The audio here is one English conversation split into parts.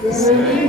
Hallelujah!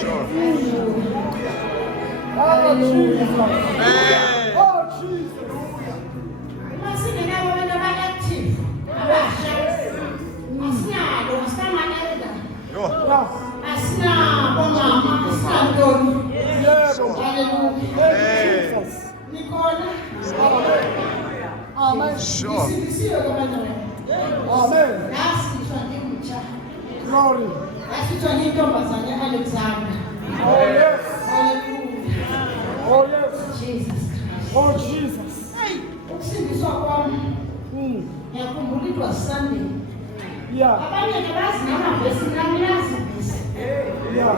Sure. Oh, Jesus. Amen. Oh, Jesus. Amen. Sure. Amen. Glory. Oh, yes. Oh, yes. Jesus. Oh, Jesus. It was Sunday. Yeah. Yeah.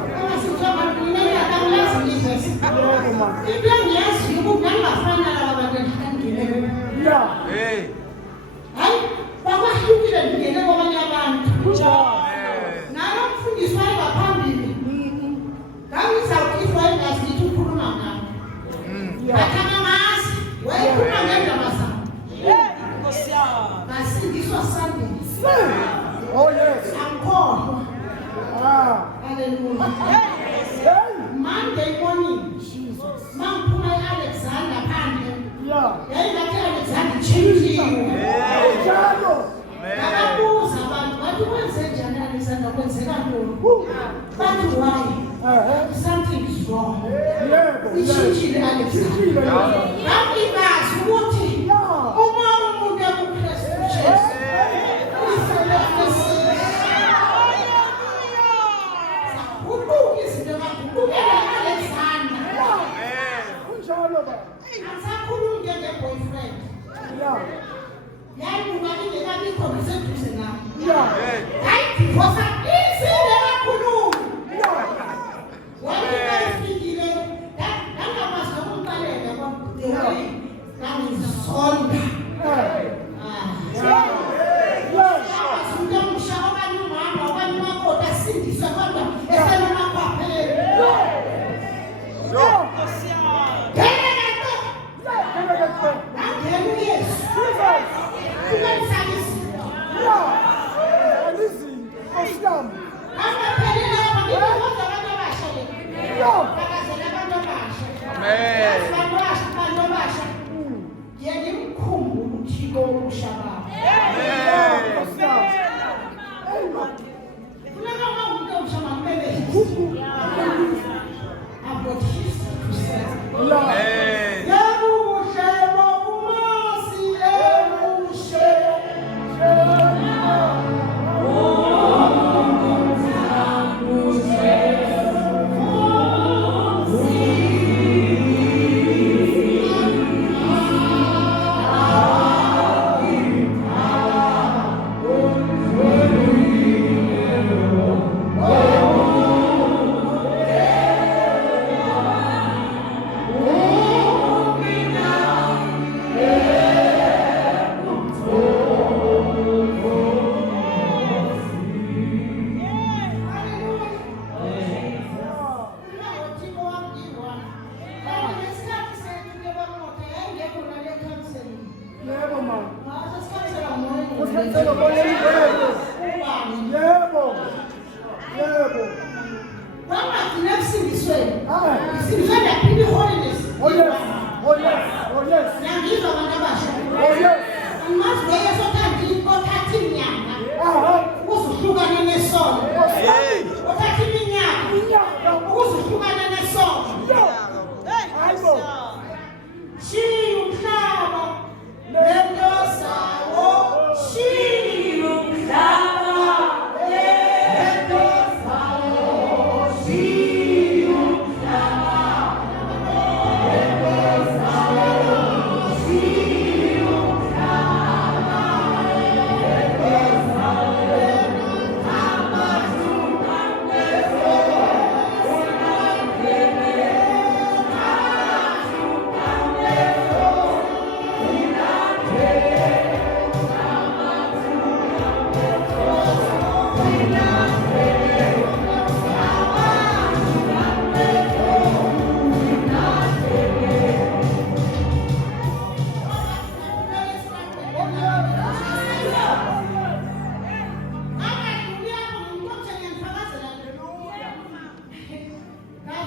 Yeah. Hey. This was Sunday. Oh, yes. I'm called. Hallelujah. Monday morning. Jesus. Mom put my Alexander Pande. Yeah. Then Alexander changed you. But why? Something is wrong. We changed Alexander. That is what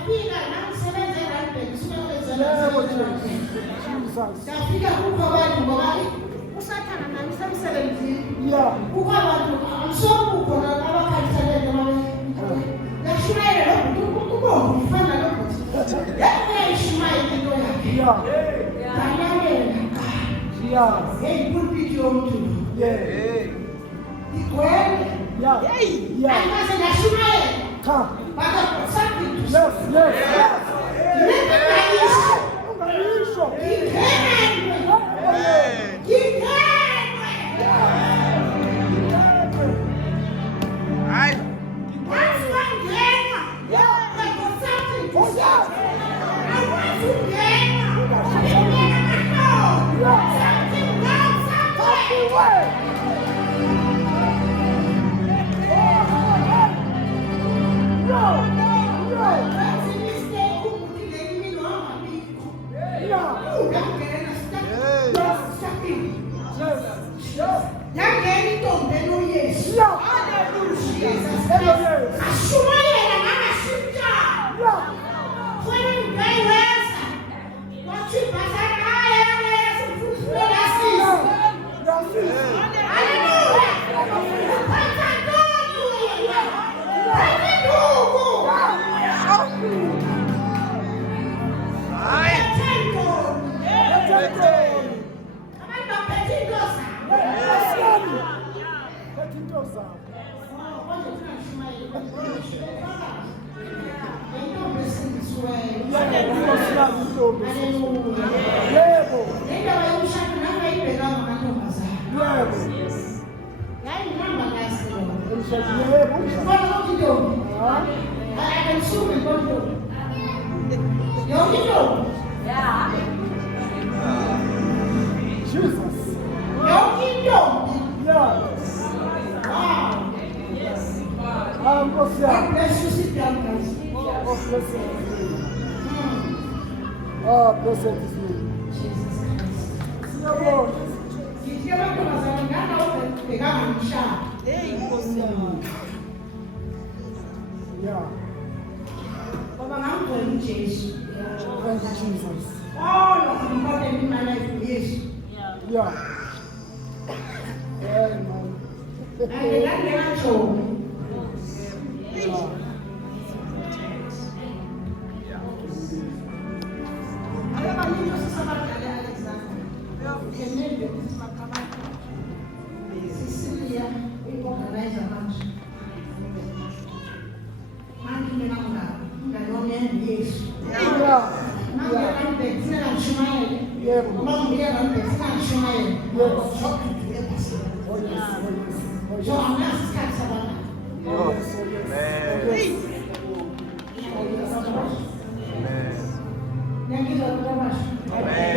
ngafika nangisebenza eRandburg Yebo, Jesus. ngafika kukho abantu ngoba usathana nami semsebenzini Yeah. kukho abantu amsobukho abakhathalele ngashumayela lokhu ubonga ufana lokhu yayishumayela into yakhe Yeah. ngalalela Yeah. ngeyipulpiti yomuntu Yeah. igcwele Yeah. Yeah. angase ngashumayela Come. something to Yes. Yes. Yes. say. Unganisho.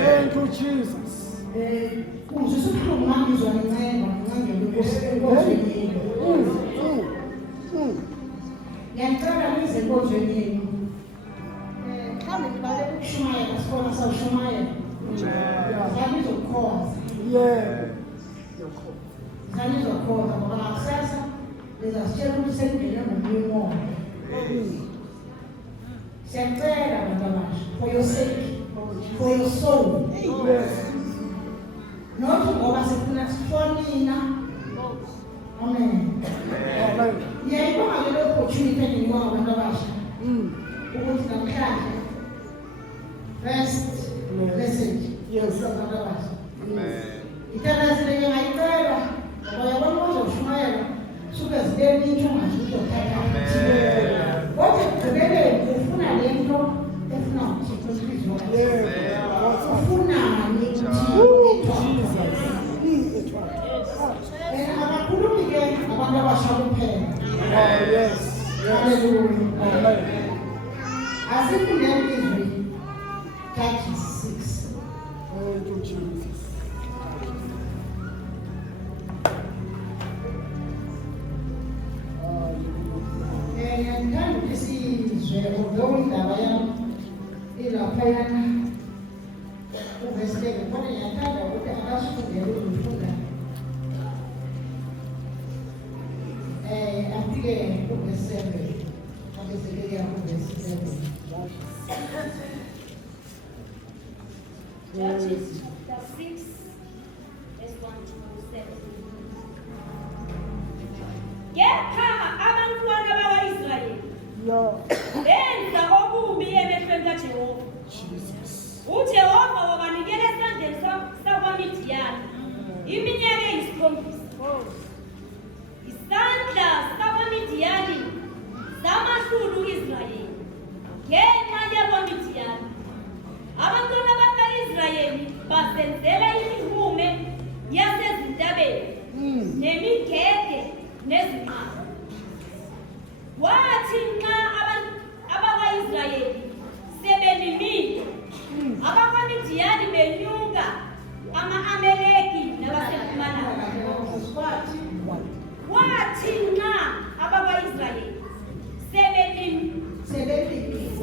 Thank you, Jesus. For your sake, for your soul. Not to go as a Amen. Yeah, you don't have an opportunity anymore when the Russia. Who was the crack? First message. Yes, from the Russia. It tells us that you might tell but I want to show you. So that's very too much. What if the baby is not a little? If not, she could be one. Yes. Hallelujah. As if we have Israel, 36. Thank you, Jesus. And then we see Israel going down in a plan. Who has taken what I had with the house for the little food. And I'm here who has said, chapter 6, verse 1 to 7. Kepha abantwana bakwa-Israyeli Yeah. benza okubi emehlweni kaJehova. Jesus. uJehova wabanikela esandleni sakwaMidiyani iminyaka eyisikhombisa. Isandla sakwaMidiyani samahlula u-Israyeli ngenxa yakwaMidiyani. Abantwana baka-Israyeli basenzela imihume yasezintabeni nemigede nezinqaba. Kwathi nxa abakwa-Israyeli sebelimile, abakwaMidiyani benyuka ama-Amaleki nabasempumalanga. Kwathi nxa abakwa-Israyeli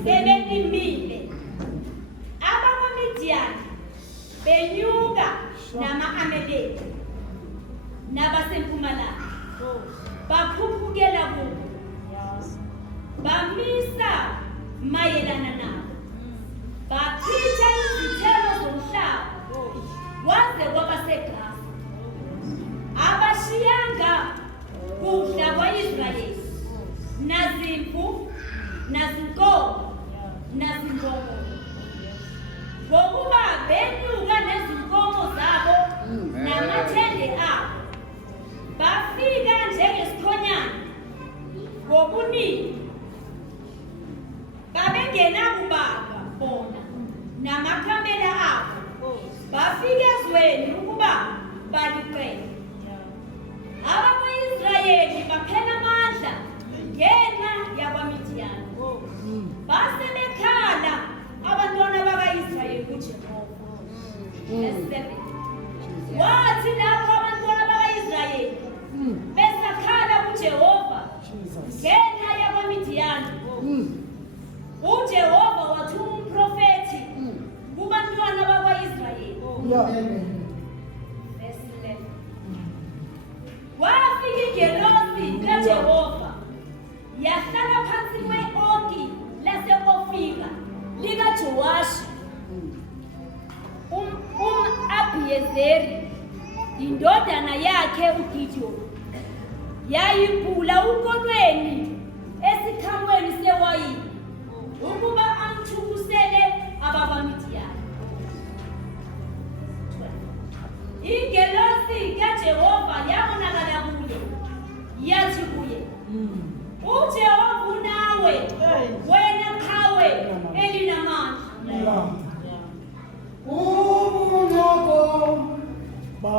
sebelimile, abakwaMidiyani benyuka nama-Amaleki nabasempumalanga bakhuphukela kubo, bamisa mayelana nabo, bachitha izithelo zomhlaba kwaze kwaba seGaza. Abashiyanga kudla kwa-Israyeli, nazimvu, nazinkomo, nazimbongolo, ngokuba benyuka nezinkomo zabo namathende abo, bafika njengesikhonyana ngobuningi. Babengenakubaba bona namakamela abo, bafika ezweni ukuba baliqede. Abakwa-Israyeli baphela amandla ngenxa yakwaMidiyani. Base bekhala abantwana baka-Israyeli kuJehova. Verse 7. Wathi lapho abantwana baka-Israyeli besakhala kuJehova ngenxa yakwaMidiyani, uJehova wathuma umprofethi kubantwana bakwa-Israyeli. Verse 11. Wafika ingelosi kaJehova yahlala phansi kwe-oki lase-Ofira likaJowashi Abhiyezeri, indodana yakhe uGidiyoni. Yayibhula ukolweni esikhamweni sewayini ukuba amthukisele abakwaMidiyani. Ingelosi kaJehova yabonakala kuye, yathi kuye, uJehova unawe, wena qhawe elinamandla. Ba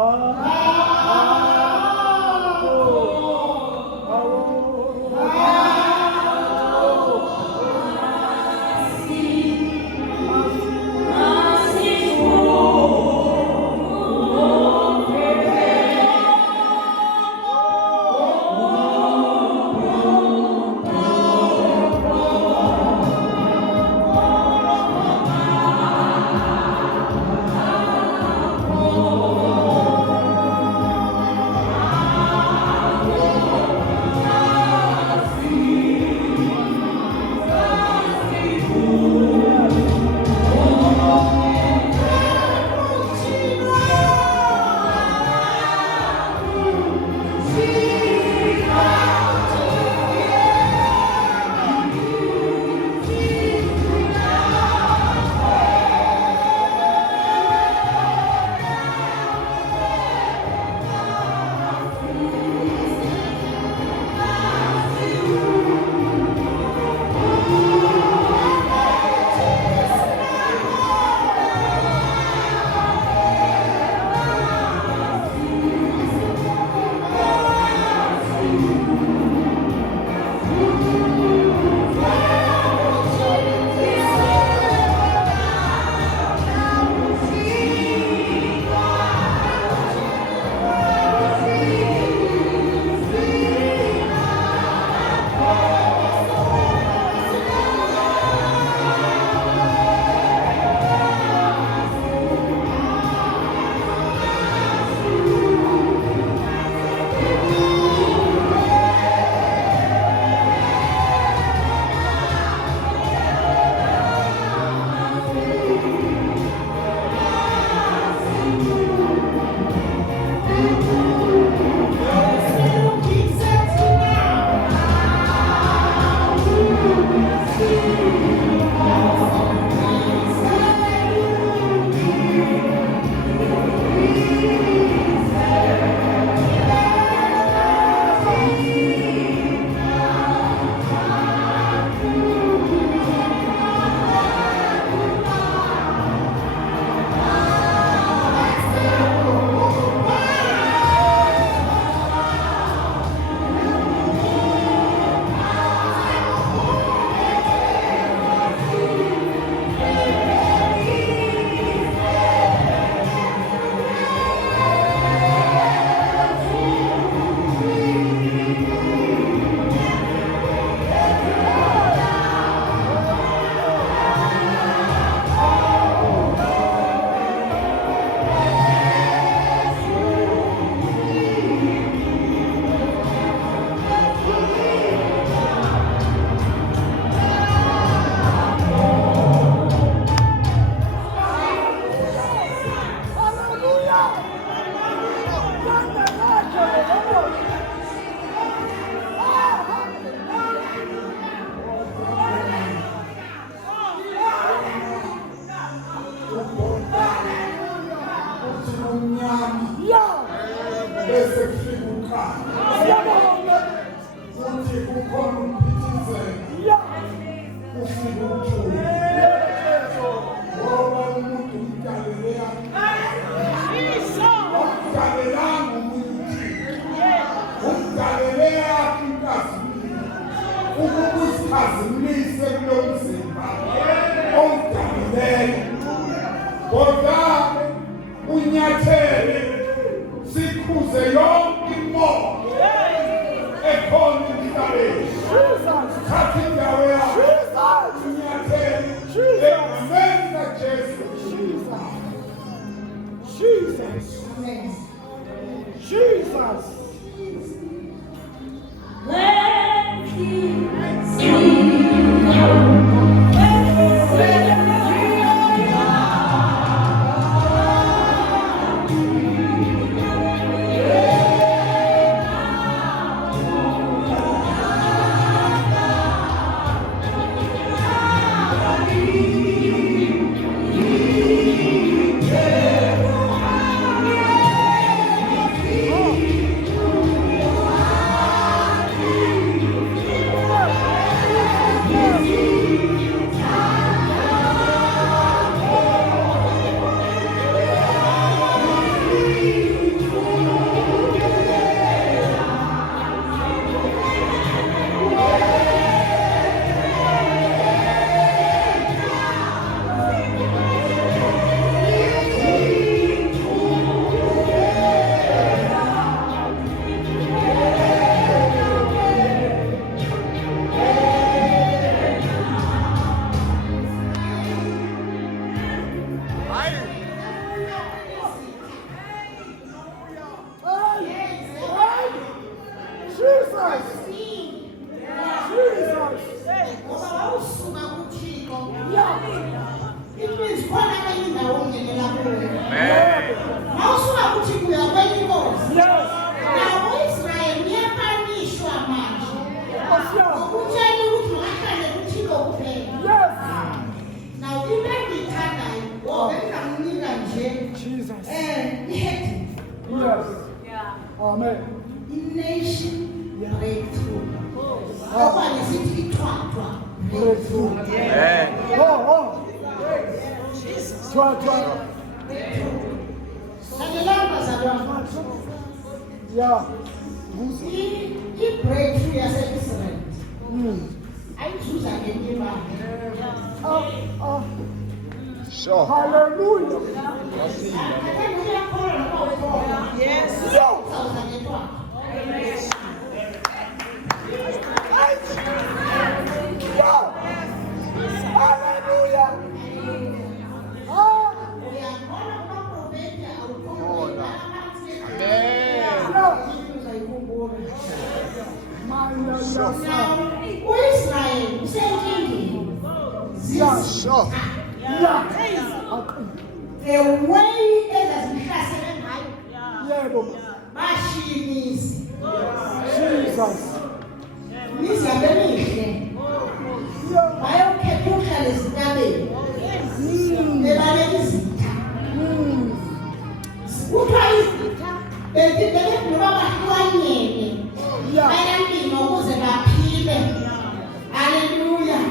Hallelujah.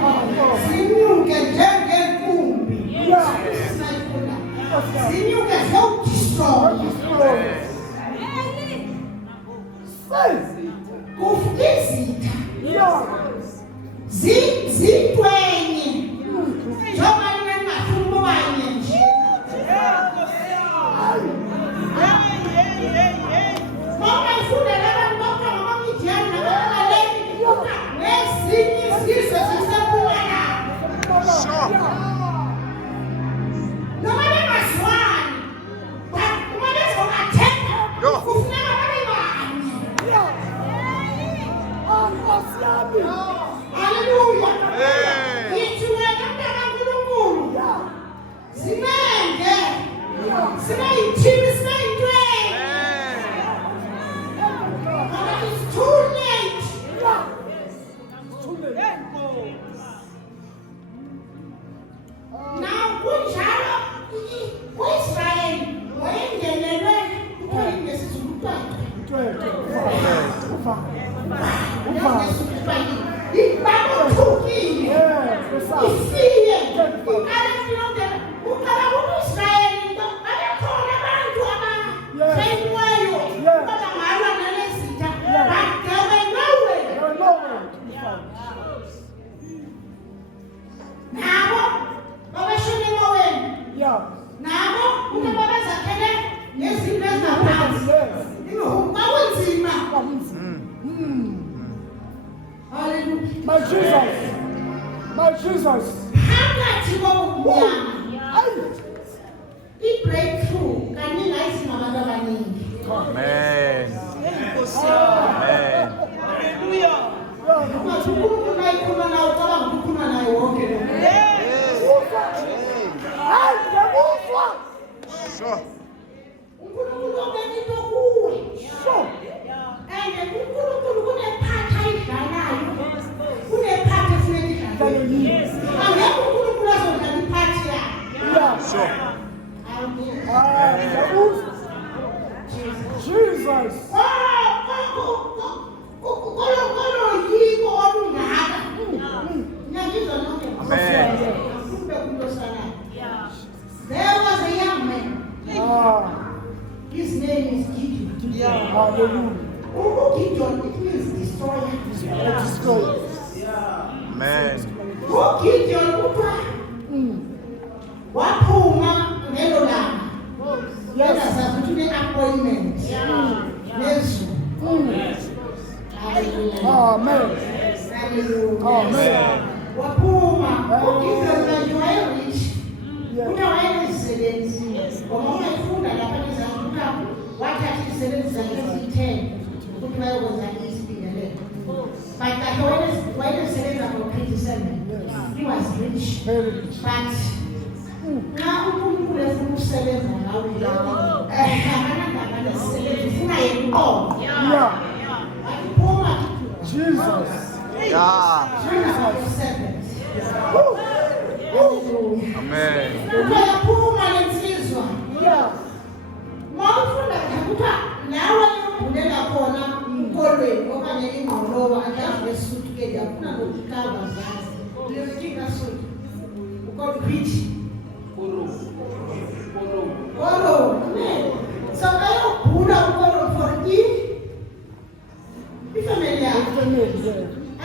Sinyuke njengenkumbi. Sinyuke zokudistroya. Kufizitha. Zintwenye. Njengoba ningafuni ubanye nje. Mama ifuna labantu bakho ngomidiyani nabaleki. Nezinye izizwe zisebulana. Noma bengazwani. Uma bezobathenga. Kufuneka babe banye. Hallelujah. Ngithi wena mntana kaNkulunkulu. Sinenge. Sineyithini sineyintweni. But it's too late. Now kunjalo uIsrael wayengenelwe ngesizulukwane. Bakuthukile. Ifile. Ukala uIsrael babekhona abantu abahleliweyo abangalwa nalezitha. But they were nowhere. Nabo babeshona emoweni. Nabo uke babezakhele nezinto ezingaphansi. Kwakunzima. Hallelujah. My Jesus. Phakathi kobunyama. I-breakthrough kaningi ayisingabantu abaningi. Amen. Ungathi uNkulunkulu ayikhuluma nawe ucabanga ukuthi ukhuluma naye wonke lo. Sure. uNkulunkulu ubeka into kuwe. And uNkulunkulu kunephatha ayidlalayo. Kunephatha efuneka idlalwe. Angekho uNkulunkulu azodlala iphathi yakhe. Sure. Jesus. Amen. There was a young man. His name is Gideon. Hallelujah. Gideon, it means destroyer. Amen. Gideon waphuma ngelo langa. Yazazi ukuthi une-appointment. Nezulu. Hallelujah. Amen. Hallelujah. Waphuma. uGideon manje wayerich. Uyawayenezisebenzi. Ngoba ungayifunda lapha nezanzuka wathatha izisebenzi zakhe eziyi-10 ukuthi bayokwenza isibingelelo. But kakhe wayenezisebenza ngo-27. He was rich. But nxa uNkulunkulu efuna ukusebenza ngawe akanandaba nesisebenzi ufuna yena uqobo. Waphuma Jesus. Yeah. servant. Amen. Uyaphuma lensizwa. Mawufunda ukuthi nawe ubulela khona umkolweni okanye ingqolowa akazi lesuthu ke yafuna ngokukaba zazi. Lezika suthi. Ukophiti. Kolo. So ayobhula ukolo for ifamily yakhe.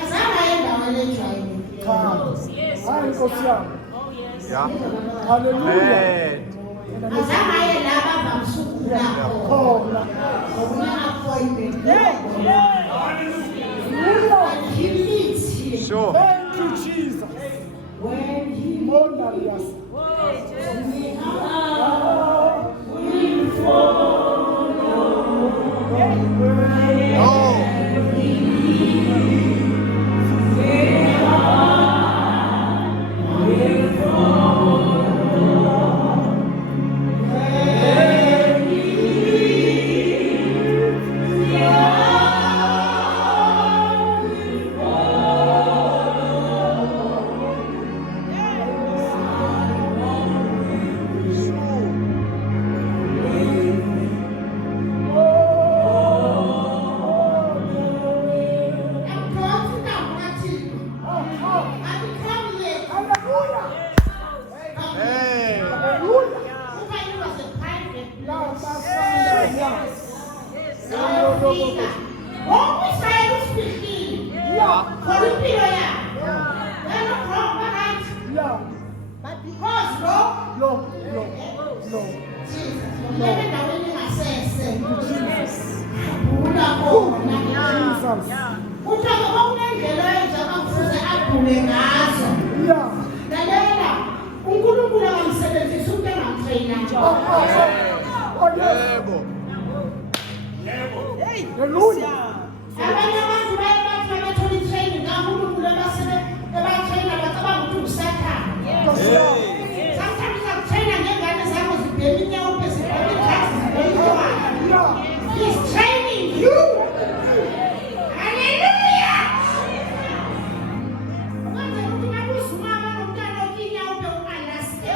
Azama endaweni ejwayelekile. Hayi Nkosi yami. Yeah. Hallelujah. Amen. Azama yena abavamsukula Khona. appointment. He meets him Sure. Thank you, Jesus. when he Mona yes. Oh. Oh, Yeah. Lalela, uNkulunkulu akamsebenzisa umuntu engamtrainanga. Oh, yes. Hallelujah. Abanye abantu baye bathi babathola i-training kaNkulunkulu ebatraina bacabanga ukuthi usathane. Sometimes uzakutraina ngengane zakho zibhema inyawo phezu zibhema ijazi zibhema intwana. He's training you. Hallelujah. Ukwenzela ukuthi uma uzumama nomntwana okhe inyawo ube u-understand.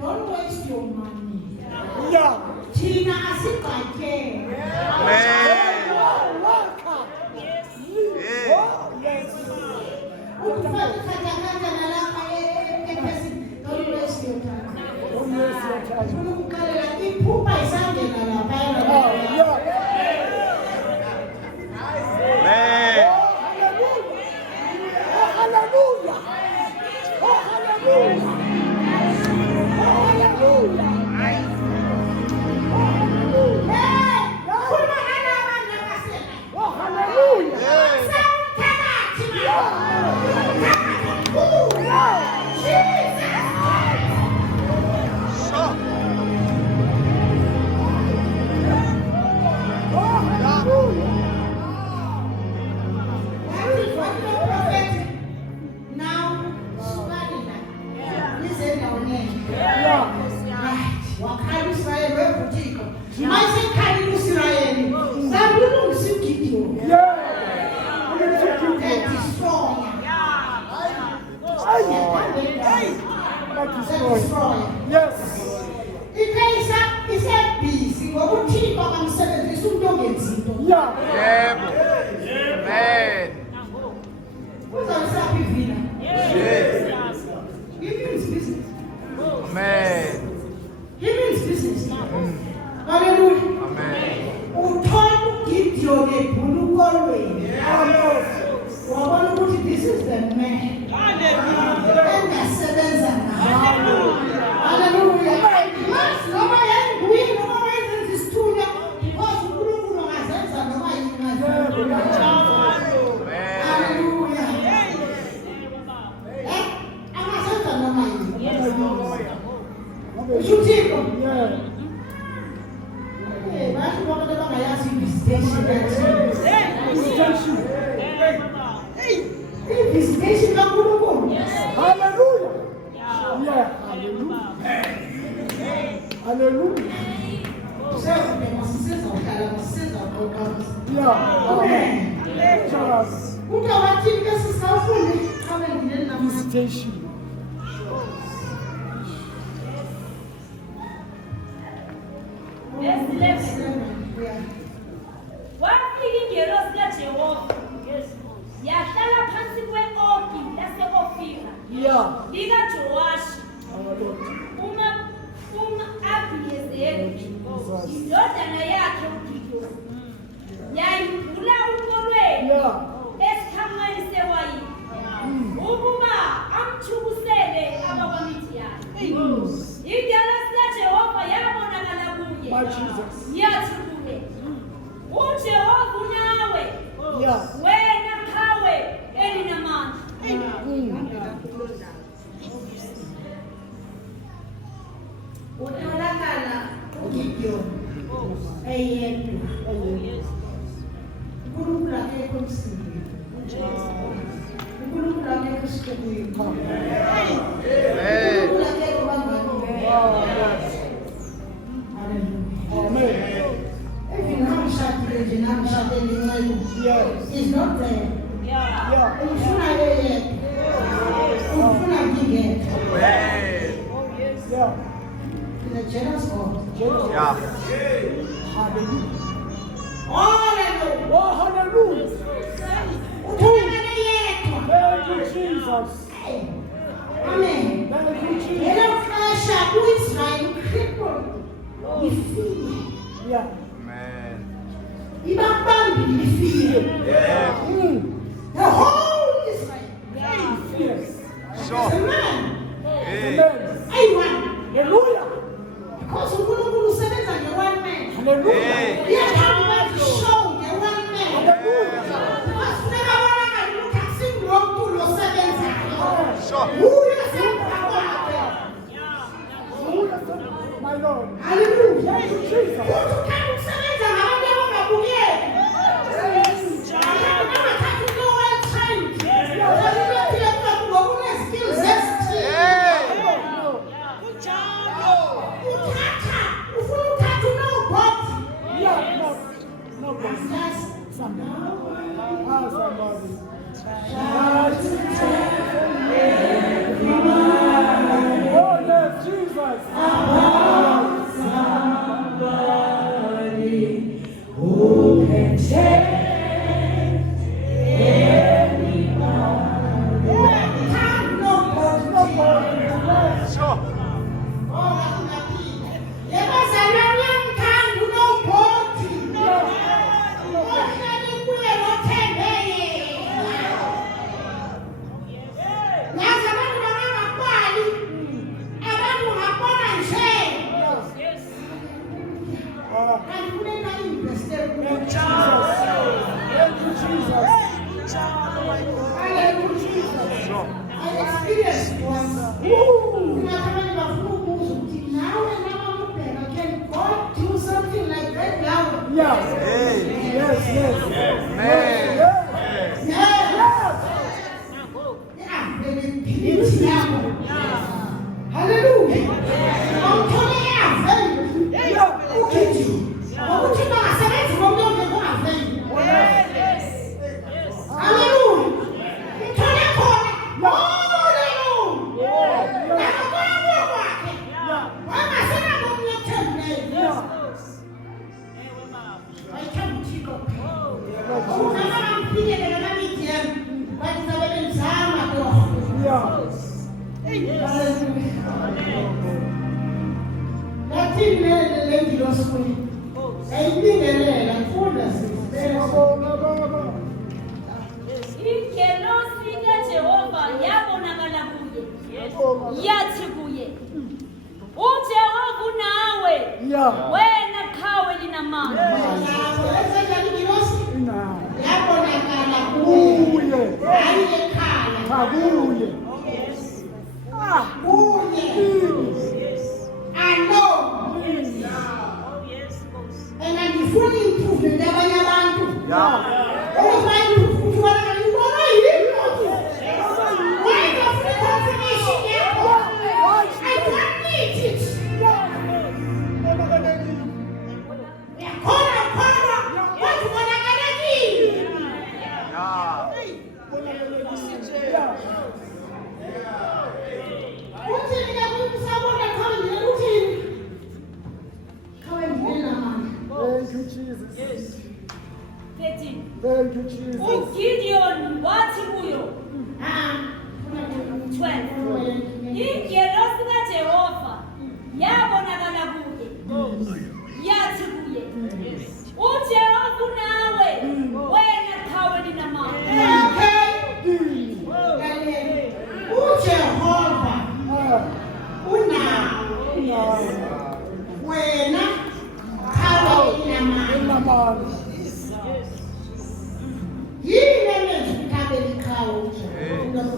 Don't waste your money. Tina asikake. Hallelujah. destroy. Yes. It's a busy. What would you come and say that this will not get it? Yeah. Amen. Who's on Sappy Villa? Yes. He means business. Amen. He means business. Hallelujah. Amen. Who told you to get Bulu Galway? This is the man. Hallelujah. Hallelujah. Hallelujah. Yeah. Hallelujah. Hallelujah. Visitation. Verse 11. Wafika ingelosi kaJehova yahlala phansi kwe-oki lase-Ofira Yeah. likaJowashi Abhiyezeri indodana yakhe uGidiyoni yayivula umkolweni esikhamweni sewayini ukuba amthubusele abakwaMidiyani. Ingelosi kaJehova yabonakala kuye yathi kuye, uJehovah unawe, wena qhawe elinamandla. Utholakala uGidiyoni eyedwa. uNkulunkulu akekho emsindweni. uNkulunkulu akekho esitubwini. uNkulunkulu akekho bangani. Amen. Even namshadile nje namshadele incane. Is not there. Umfuna yeyedwa. Umfuna ngingedwa. Yeah. In a jealous God. Yeah. Hallelujah. Hallelujah. Oh, hallelujah. Utholakala yedwa. Thank you, Jesus. Amen. Thank you, Jesus. Yena ufasha uIsrael ukripple. Ifile. Yeah. Amen. Ibambambile ifile. Yeah. The whole Israel. Yes. Sure. The man. Hey. Amen. Anyone. Hallelujah. Because uNkulunkulu usebenza nge-one man. Hallelujah. Hey. Iyahamba show nge-one man. Hallelujah. Because funeka bonakale ukuthi akusingulo mkhulu osebenzayo. Sure. Uye osebenza kwakhe. My Lord. Hallelujah. Thank you, Jesus. Uthi uthanda ukusebenza ngabantu abangabukeki. Bangathatha into well-trained. Balulekile kuba ngokunezikills ezithile. Hey. Ufuna uthatha unobhoti. Yeah, no, Yes. somebody. Somebody. Oh, yes, Jesus. Sure. Sure. Yeah. Hey. Yes, yes. Amen. Hallelujah. Hallelujah. uthini leli losikuyi ayibingelela mfunda Siyabonga baba. Ingelosi kaJehova yabonakala kuye. Siyabonga. Yathi kuye, uJehova unawe. Ya. Wena qhawe elinamandla. Ina. yabonakala kuye Kuye. hayi ekhaya Kabuye. Ah. kuye alo engandifuni improvement yabanye abantu Thank you, Jesus. 13. Thank you, Jesus. uGideon wathi kuyo 12. Ingelosi kaJehova yabonakala kuye. Yathi kuye, uJehova unawe. Wena qhawe elinamandla. uJehovah Ah. unawe wena qhawe elinamandla Elinamandla. yini elenza ukuthabe liqhawe uJehovah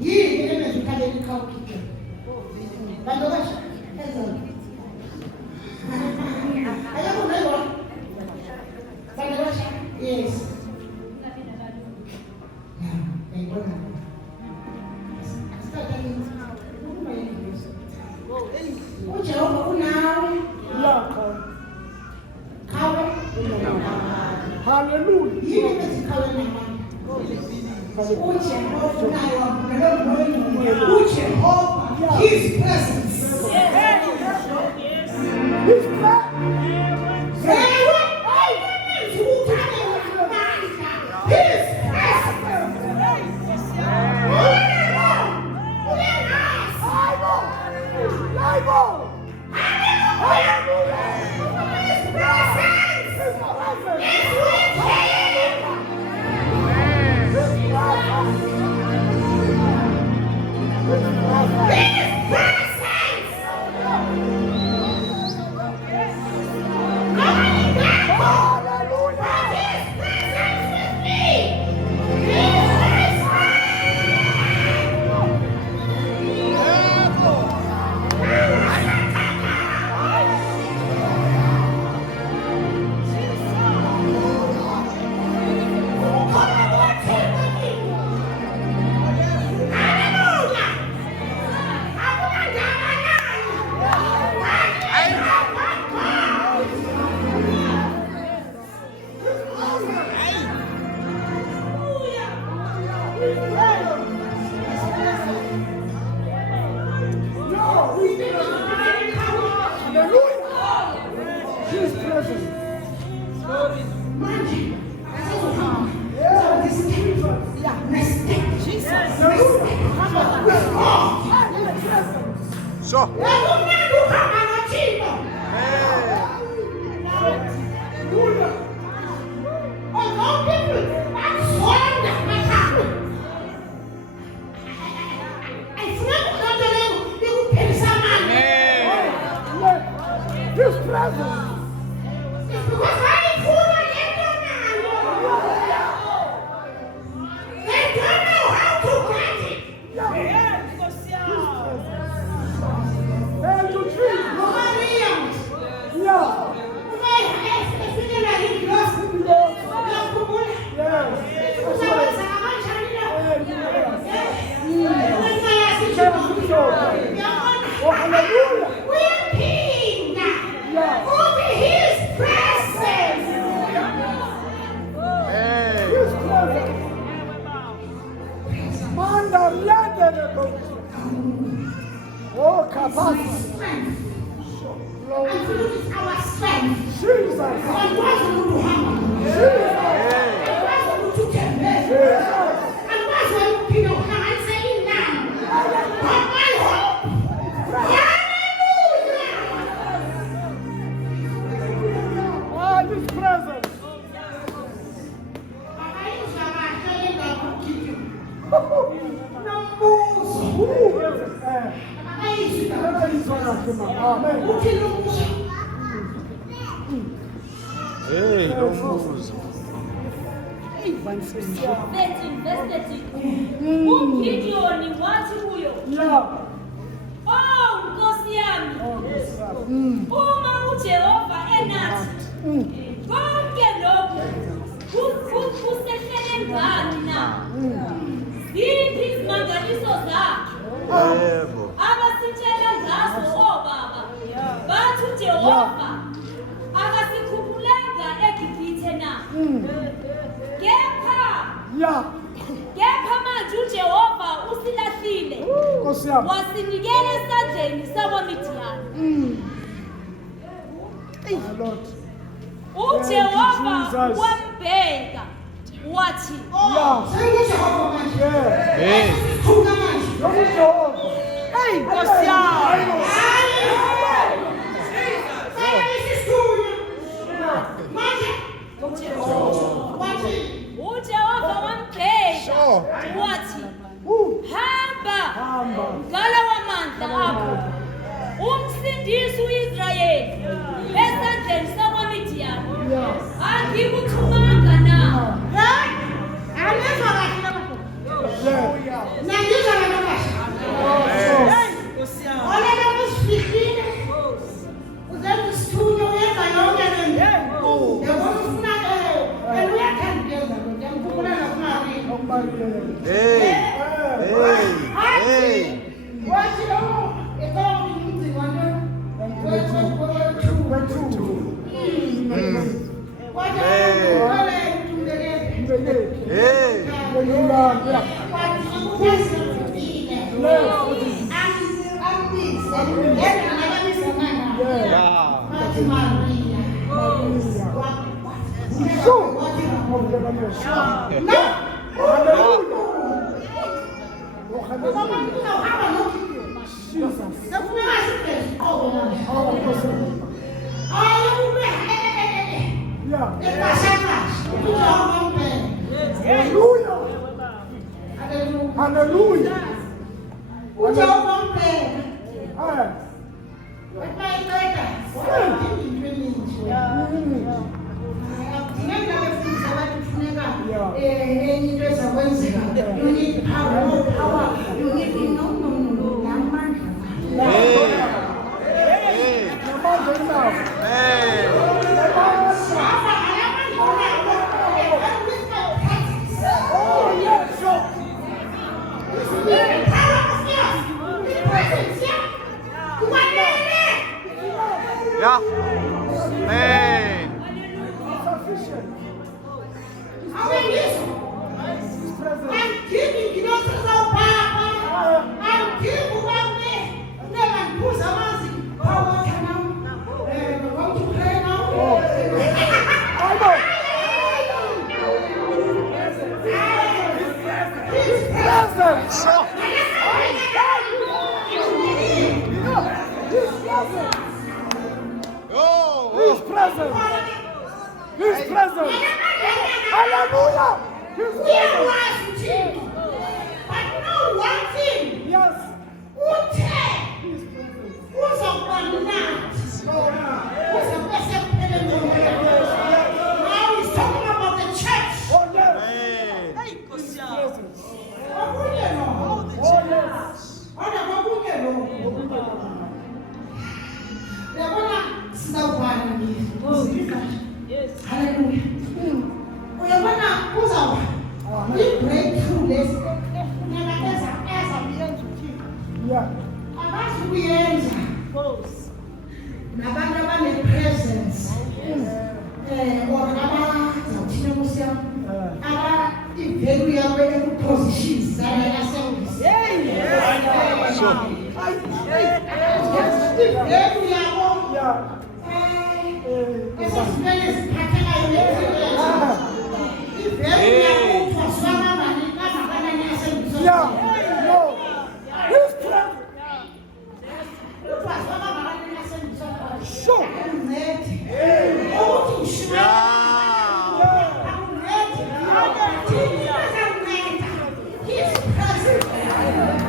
yini elenza ukuthabe liqhawe uJehovah bantu basha ezona ayakho nayo bantu basha yes uJehovah unawe Yakho. qhawe Hallelujah. yini elenza qhawe elinamandla uJehovah unaye wavulela uJehovah his presence His back. ewe ayisebenzi ukuthabe ngamandla his presence His presence. So. His presence. Thank you, Jesus. Yeah. Oh, hallelujah. We're king. Over his presence. His presence. Manda riende de Deus. Oh, capaz. And our strength. Jesus. And what's going to happen? Jesus. And what's going to take place? And what's going to be your hands? Amen. Hey, don't move. uGideon wathi kuyo, oh Nkosi yami, uma uJehova enathi konke lokhu kusehlele ngani na? Ziphi izimangaliso zakhe Yebo. abasitshela ngazo obaba bathi uJehova akasikhuphulanga eGibhithe na? Kepha manje uJehova usilahlile wasinikela esandleni sakwamidiyani. uJehova wambheka wathi, Hey. Nkosi yami. uJehova wambheka wathi, hamba ngala wamandla akho umsindise uIsrayeli esandleni sakwamidiyani. Angikuthumanga na? Hey. Hey. Hallelujah. Yeah. Amen. His presence. His presence. Hallelujah. His presence. But no one thing. Yes. His presence. Now he's talking about the church. Oh, yes. Amen. His presence. Oh, yes. Hallelujah. Uyabona uzawuba i-breakthrough lesi eza kuyenza uthixo. Yeah. Akazi kuyenza nabantu abane-presence or abazawuthina Nkosi yami i-value yabo ekupositions zala yaservice. I-value yabo Yeah. esesimele siphathekayo i-value yabo uthwaswa kamani kangakanani yaservice. Yeah. No. His presence. Uthwaswa kangakanani yaservice. Sure. Akuncede ukuthi ushiywe. His presence.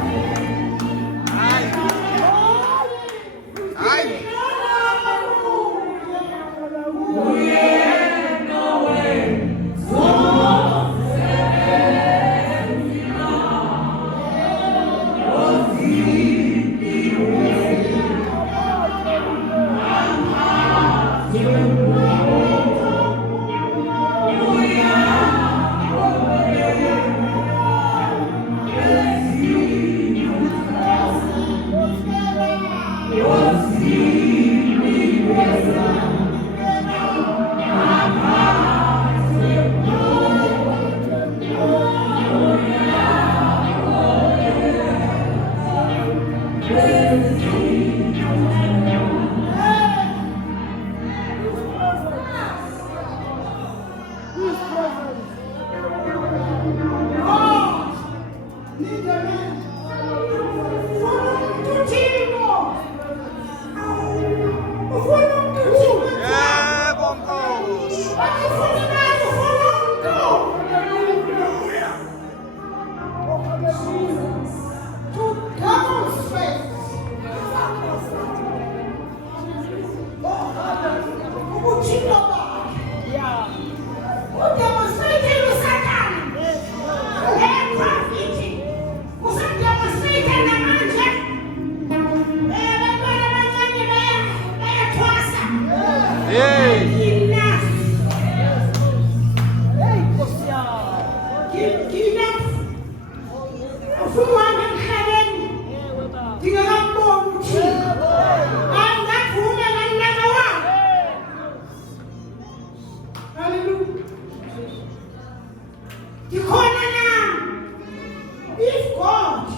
If God,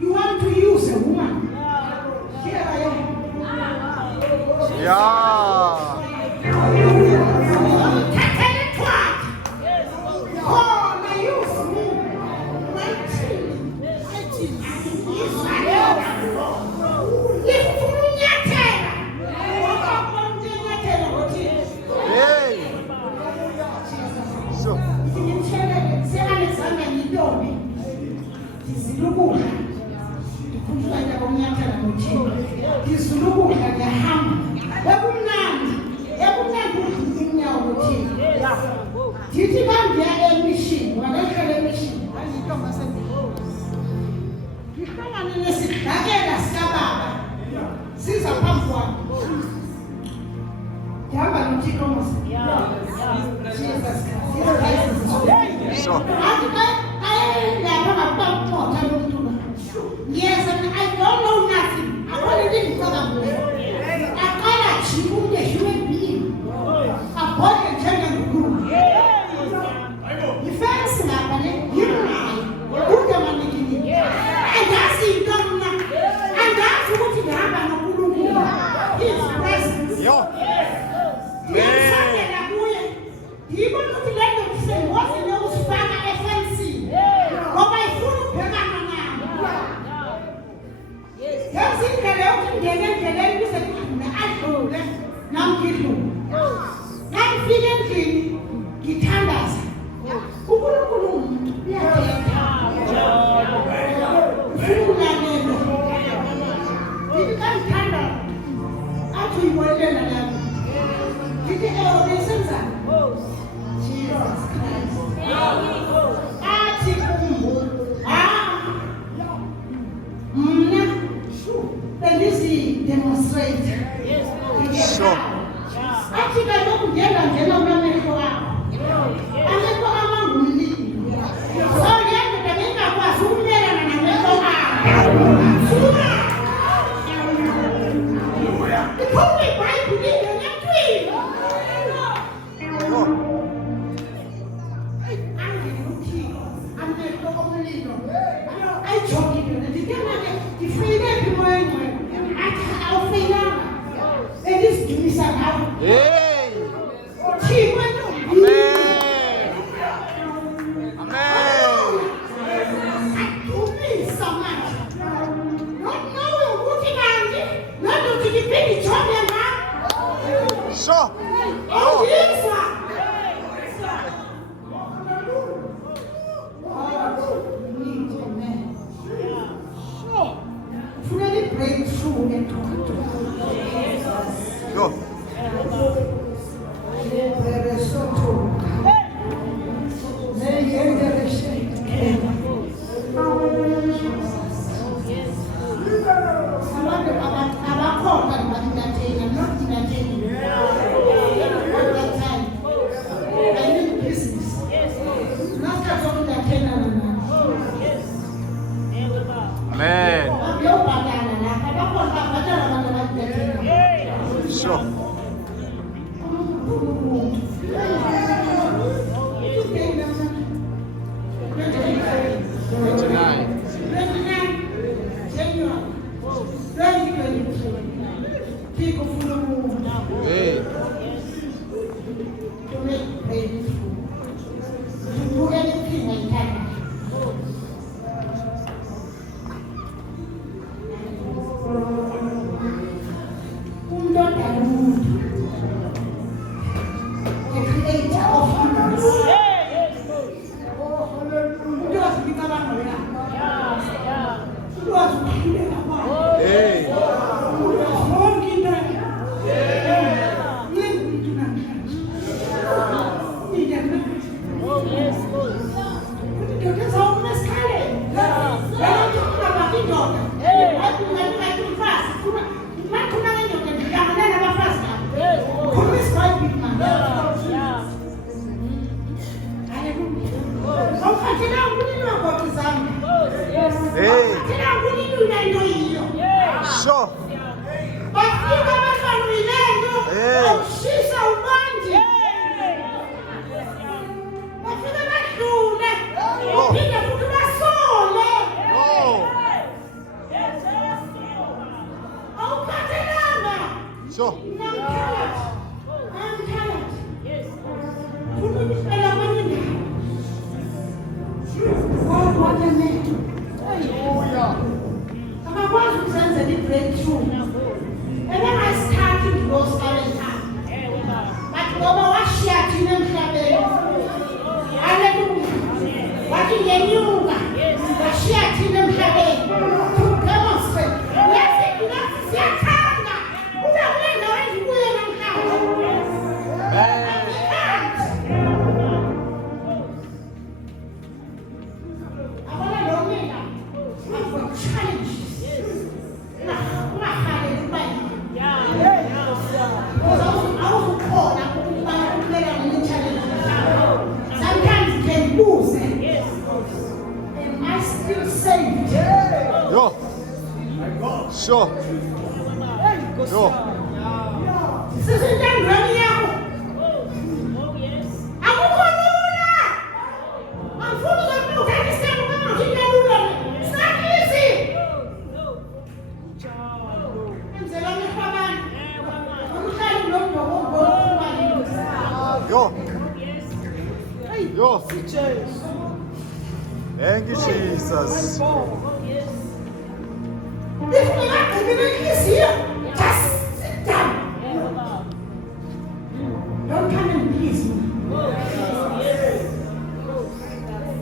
you want to use a woman, here I am. Yeah. Yes, and I don't know nothing. I only didn't talk about it. I call a human being. A boy and turn and grow. The first happening, you and I, who the one making it. And that's the government. And that's what it happened. His presence. People don't let them say, what's the nose father FNC? But my food, demonstrate. Sure. Actually, I don't get a general medical app. I never am a woman. So, yeah, the name of was who made an medical app. The public might believe in your dream. I'm the only one. I told you that the freedom you want. I'll fail out. It is to be somehow. Hey. She went on. Amen. Amen. I told me so much. Not knowing what it is, not to the baby children now. Sure. Oh, yes, sir. Really break through and talk to her. Go. There is so true. There is Hey. To make breakthrough. To do anything I can. The creator of humans. Hey. Hey. Sure. Sure. I'm tired. God, what a man. I was presented in breakthrough. And then I started to go starting time. But Baba was sharing them hallelujah. What in the new was sharing them to demonstrate. Yes, it was your time. Who are we going to win and how? I want to know me now. I'm for challenge. Sometimes you can lose it. And I still saved. Yo. Sure. Yo. This isn't done running out. I'm going to I'm full of no can stand around. You can do that. It's not easy. Yo. Yo. Thank you, Jesus. If we are coming here, just sit down. Don't come and please me.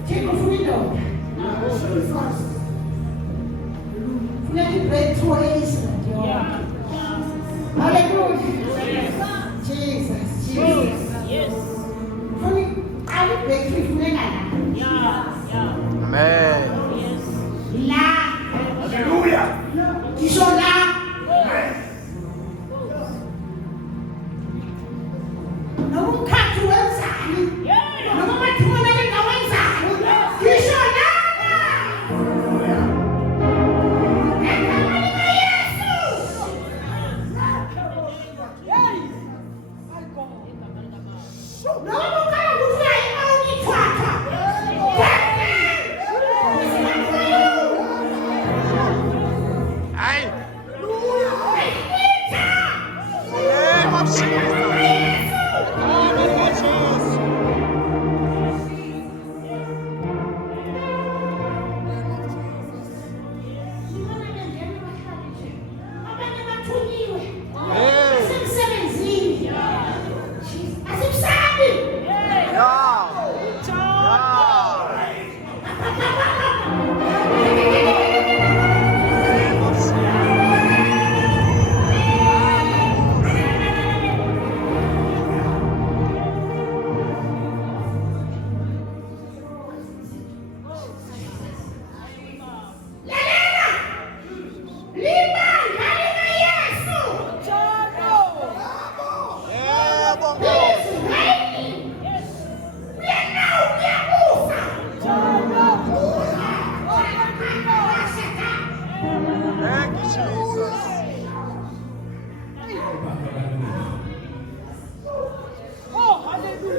Take off window. Let me break through his. Hallelujah. Jesus. Funny, I will break through from the night. Amen. La. Hallelujah. Kishola. No cut to wenzani. No mathuna lenga wenzani. Kishola. No kaya kuya imani twaka. Hey. Name of Jesus. Name of Jesus.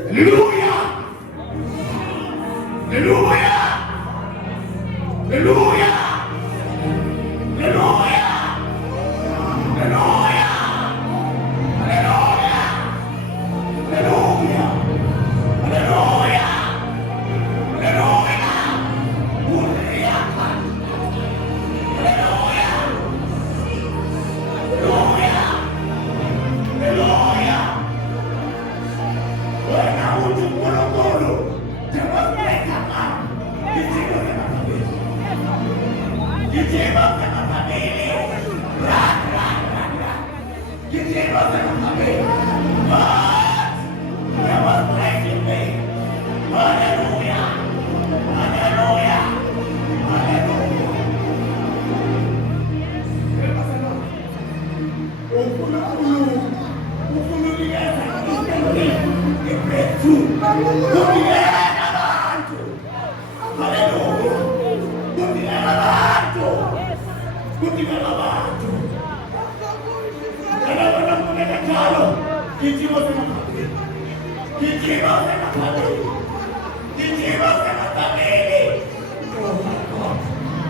Hallelujah. Hallelujah.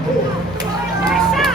Oh my God.